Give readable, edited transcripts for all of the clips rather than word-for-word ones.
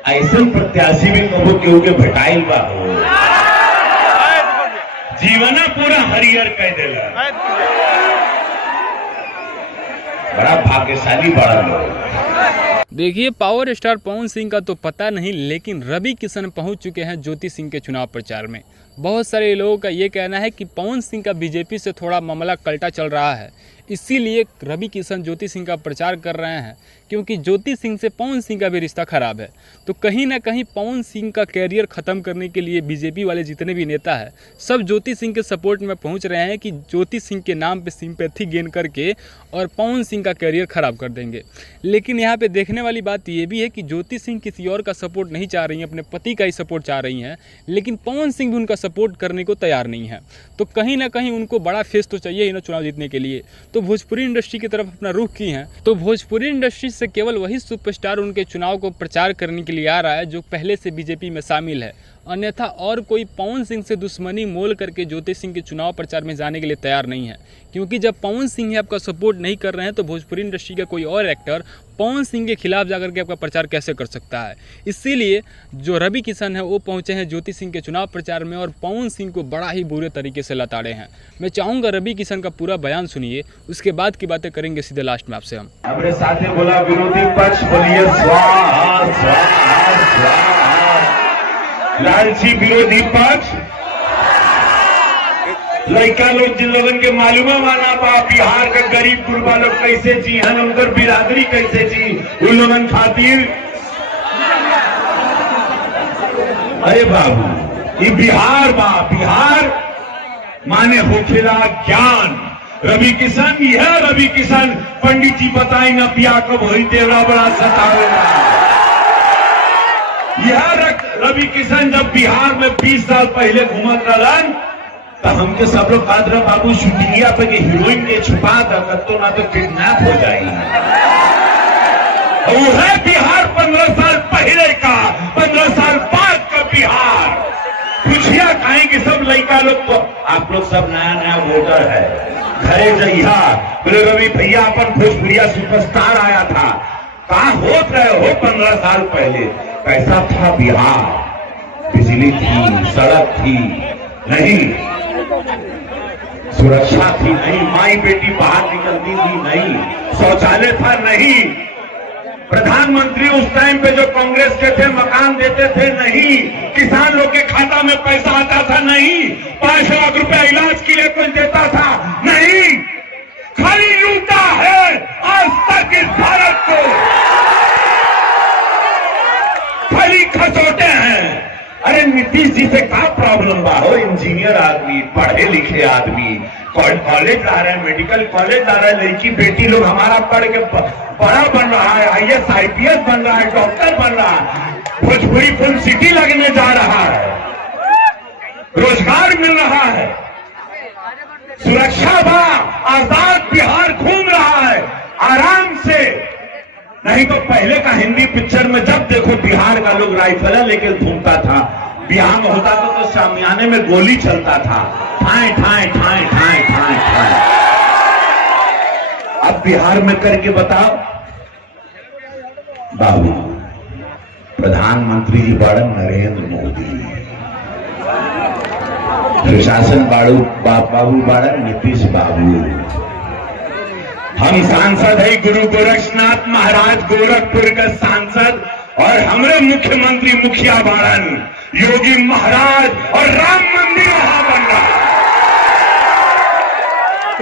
ऐसा प्रत्याशी भी कबो केहू के भेटाइल बा हो, जीवना पूरा हरियर कह देला। बड़ा भाग्यशाली बड़ा लोग। देखिए, पावर स्टार पवन सिंह का तो पता नहीं, लेकिन रवि किशन पहुंच चुके हैं ज्योति सिंह के चुनाव प्रचार में। बहुत सारे लोगों का ये कहना है कि पवन सिंह का बीजेपी से थोड़ा मामला कल्टा चल रहा है, इसीलिए रवि किशन ज्योति सिंह का प्रचार कर रहे हैं, क्योंकि ज्योति सिंह से पवन सिंह का भी रिश्ता खराब है। तो कहीं ना कहीं पवन सिंह का कैरियर ख़त्म करने के लिए बीजेपी वाले जितने भी नेता हैं सब ज्योति सिंह के सपोर्ट में पहुंच रहे हैं कि ज्योति सिंह के नाम पे सिंपैथी गेन करके और पवन सिंह का कैरियर ख़राब कर देंगे। लेकिन यहाँ पे देखने वाली बात ये भी है कि ज्योति सिंह किसी और का सपोर्ट नहीं चाह रही हैं, अपने पति का ही सपोर्ट चाह रही हैं, लेकिन पवन सिंह भी उनका सपोर्ट करने को तैयार नहीं है। तो कहीं ना कहीं उनको बड़ा फेस तो चाहिए ही ना चुनाव जीतने के लिए। तो भोजपुरी इंडस्ट्री की तरफ अपना रुख की हैं, तो भोजपुरी इंडस्ट्री से केवल वही सुपरस्टार उनके चुनाव को प्रचार करने के लिए आ रहा है जो पहले से बीजेपी में शामिल है, अन्यथा और कोई पवन सिंह से दुश्मनी मोल करके ज्योति सिंह के चुनाव प्रचार में जाने के लिए तैयार नहीं है। क्योंकि जब पवन सिंह आपका सपोर्ट नहीं कर रहे हैं तो भोजपुरी इंडस्ट्री का कोई और एक्टर पवन सिंह के खिलाफ जाकर के आपका प्रचार कैसे कर सकता है। इसीलिए जो रवि किशन है वो पहुंचे हैं ज्योति सिंह के चुनाव प्रचार में और पवन सिंह को बड़ा ही बुरे तरीके से लताड़े हैं। मैं चाहूँगा रवि किशन का पूरा बयान सुनिए, उसके बाद की बातें करेंगे सीधे लास्ट में आपसे। हम हमारे साथ बोला विरोधी पक्ष बोलिए स्वाहा स्वाहा स्वाहा। लालची विरोधी पक्ष लड़का लोग जिन लोगन के मालूम माना बा बिहार का गरीब गुरबा लोग कैसे जी हन, उनकर बिरादरी कैसे जी, उन लोगन खातिर अरे बाबू ये बिहार बा, बिहार माने होखेला ज्ञान। रवि किशन यह रवि किशन पंडित जी बताई न पिया कब होई तेरा बड़ा सतावेला। यह रवि किशन जब बिहार में 20 साल पहले घूमत रहलन तो हमके सब लोग कहत रहे बाबू शूटिंगिया पे हीरोइन के छुपा दो ना तो किडनैप हो जाएगी। वो है बिहार 15 साल पहले का, 15 साल बाद का बिहार। पूछिया कहेंगे सब लड़का लोग, तो आप लोग सब नया नया वोटर है, घरे जइहा बोले रवि भैया अपन भोजपुरिया सुपरस्टार आया था, कहाँ होत रहे हो 15 साल पहले, कैसा था बिहार, बिजली थी, सड़क थी नहीं, सुरक्षा थी नहीं, माई बेटी बाहर निकलती थी नहीं, शौचालय था नहीं, प्रधानमंत्री उस टाइम पे जो कांग्रेस के थे मकान देते थे नहीं, किसान लोग के खाता में पैसा आता था नहीं, 5 लाख रुपया इलाज के लिए कोई देता था नहीं, खाली लूटा है आज तक इस भारत को, खाली खसोटे हैं। अरे नीतीश जी से क्या प्रॉब्लम बा हो, इंजीनियर आदमी, पढ़े लिखे आदमी, कॉलेज आ रहे हैं, मेडिकल कॉलेज आ रहा है, लड़की बेटी लोग हमारा पढ़ के बड़ा बन रहा है, IAS IPS बन रहा है, डॉक्टर बन रहा है, भोजपुरी फिल्म सिटी लगने जा रहा है, रोजगार मिल रहा है, सुरक्षा बा, आजाद बिहार घूम रहा है आराम से। नहीं तो पहले का हिंदी पिक्चर में जब देखो बिहार का लोग राइफल लेकर घूमता था, बिहार में होता था तो शामियाने में गोली चलता था, ठाए ठाए ठाए ठाए ठाए ठाए। अब बिहार में करके बताओ बाबू, प्रधानमंत्री जी बड़े नरेंद्र मोदी, प्रशासन बाबू बड़ा नीतीश बाबू, हम सांसद है गुरु गोरक्षनाथ महाराज गोरखपुर का सांसद, और हमारे मुख्यमंत्री मुखिया बाड़न योगी महाराज, और राम मंदिर वहां बन रहा,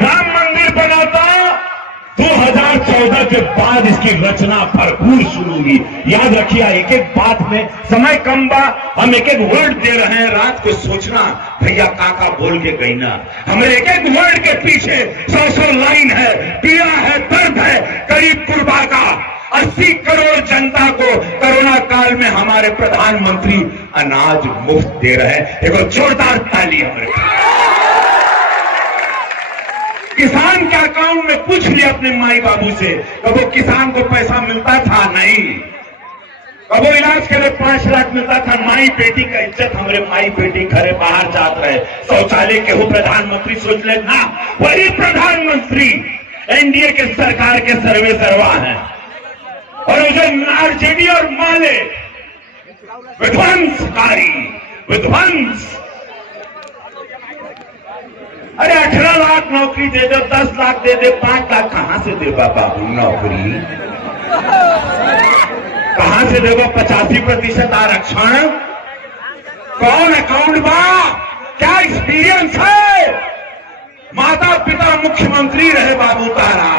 राम मंदिर बनाता 2014 के बाद इसकी रचना भरपूर शुरू हुई। याद रखिए एक एक बात में, समय कम बा, हम एक एक वर्ड दे रहे हैं, रात को सोचना भैया काका बोल के गई ना, हमें एक एक वर्ड के पीछे 100 लाइन है, पीड़ा है, दर्द है गरीब गुरबा का। 80 करोड़ जनता को कोरोना काल में हमारे प्रधानमंत्री अनाज मुफ्त दे रहे हैं, एक जोरदार ताली हमारे। किसान के अकाउंट में पूछ लिया अपने माई बाबू से, कब वो किसान को पैसा मिलता था नहीं, कब वो इलाज के लिए 5 लाख मिलता था, माई बेटी का इज्जत, हमारे माई बेटी घरे बाहर जात रहे, शौचालय के हो प्रधानमंत्री सोच ले ना, वही प्रधानमंत्री एनडीए के सरकार के सर्वे सर्वा है। और जो आरजेडी और माले विध्वंसकारी, विध्वंस। अरे 18 लाख नौकरी दे दो, 10 लाख दे दे, 5 लाख कहां से देगा बाबू नौकरी? कहां से देगा 85% आरक्षण? कौन अकाउंट बा? क्या एक्सपीरियंस है? माता पिता मुख्यमंत्री रहे बाबू तारा,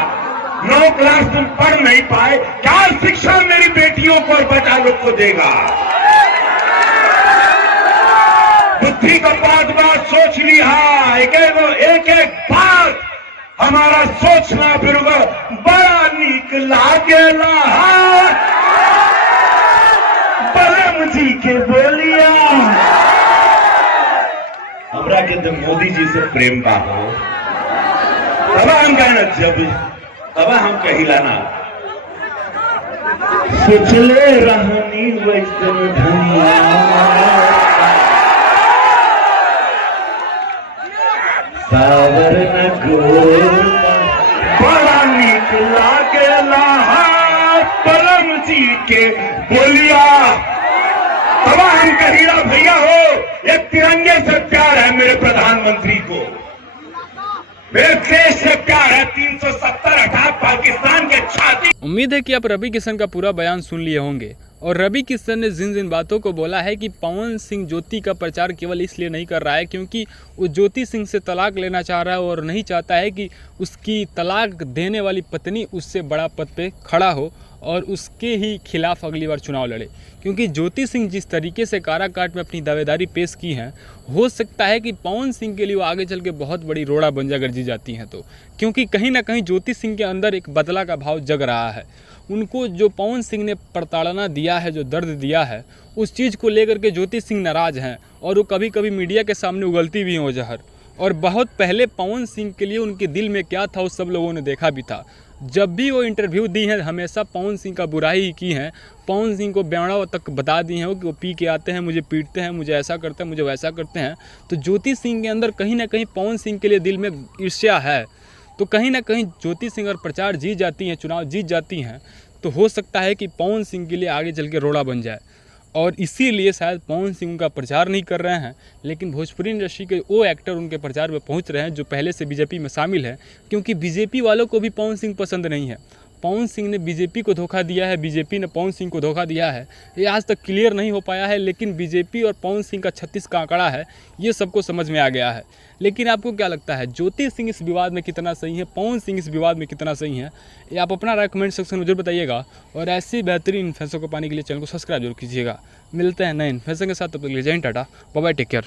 9 क्लास तुम पढ़ नहीं पाए, क्या शिक्षा मेरी बेटियों को और बच्चा लोग को देगा? बुद्धि का बात सोच लिया, एक एक बात हमारा सोचना फिर बड़ा नीक लागेला। बलम जी के बोलिया हमरा के तो मोदी जी से प्रेम बा हो, तब हम कहना, जब तब हम कहिला ना, सोचले रहनी वैसन धनिया, सावर न गोर बड़ा नीक लागेला परम जी के बोलिया। तब हम कहिला भैया हो, एक तिरंगे से प्यार है मेरे प्रधानमंत्री को, मेरे देश से प्यार है। 370 हटा पाकिस्तान के छाती। उम्मीद है कि आप रवि किशन का पूरा बयान सुन लिए होंगे और रवि किशन ने जिन बातों को बोला है कि पवन सिंह ज्योति का प्रचार केवल इसलिए नहीं कर रहा है क्योंकि वो ज्योति सिंह से तलाक लेना चाह रहा है और नहीं चाहता है कि उसकी तलाक देने वाली पत्नी उससे बड़ा पद पे खड़ा हो और उसके ही खिलाफ अगली बार चुनाव लड़े, क्योंकि ज्योति सिंह जिस तरीके से काराकाट में अपनी दावेदारी पेश की है, हो सकता है कि पवन सिंह के लिए वो आगे चल के बहुत बड़ी रोड़ा बन जाकर जी जाती हैं। तो क्योंकि कहीं ना कहीं ज्योति सिंह के अंदर एक बदला का भाव जग रहा है, उनको जो पवन सिंह ने प्रताड़ना दिया है, जो दर्द दिया है, उस चीज़ को लेकर के ज्योति सिंह नाराज़ हैं और वो कभी कभी मीडिया के सामने उगलती भी हो जहर। और बहुत पहले पवन सिंह के लिए उनके दिल में क्या था वो सब लोगों ने देखा भी था। जब भी वो इंटरव्यू दी हैं हमेशा पवन सिंह का बुराई ही की है, पवन सिंह को ब्यौरा तक बता दी हैं कि वो पी के आते हैं, मुझे पीटते हैं, मुझे ऐसा करते हैं, मुझे वैसा करते हैं। तो ज्योति सिंह के अंदर कहीं ना कहीं पवन सिंह के लिए दिल में ईर्ष्या है। तो कहीं ना कहीं ज्योति सिंह अगर प्रचार जीत जाती हैं, चुनाव जीत जाती हैं, तो हो सकता है कि पवन सिंह के लिए आगे चल के रोड़ा बन जाए और इसीलिए शायद पवन सिंह उनका प्रचार नहीं कर रहे हैं। लेकिन भोजपुरी इंडस्ट्री के वो एक्टर उनके प्रचार में पहुंच रहे हैं जो पहले से बीजेपी में शामिल है, क्योंकि बीजेपी वालों को भी पवन सिंह पसंद नहीं है। पवन सिंह ने बीजेपी को धोखा दिया है, बीजेपी ने पवन सिंह को धोखा दिया है, ये आज तक क्लियर नहीं हो पाया है। लेकिन बीजेपी और पवन सिंह का 36 का आंकड़ा है, ये सबको समझ में आ गया है। लेकिन आपको क्या लगता है, ज्योति सिंह इस विवाद में कितना सही है, पवन सिंह इस विवाद में कितना सही है, ये आप अपना राय कमेंट सेक्शन में जरूर बताइएगा। और ऐसी बेहतरीन इन्फॉर्मेशन को पाने के लिए चैनल को सब्सक्राइब जरूर कीजिएगा। मिलते हैं नए इन्फॉर्मेशन के साथ, तब तक के लिए जय Hind, tata, bye bye, take care.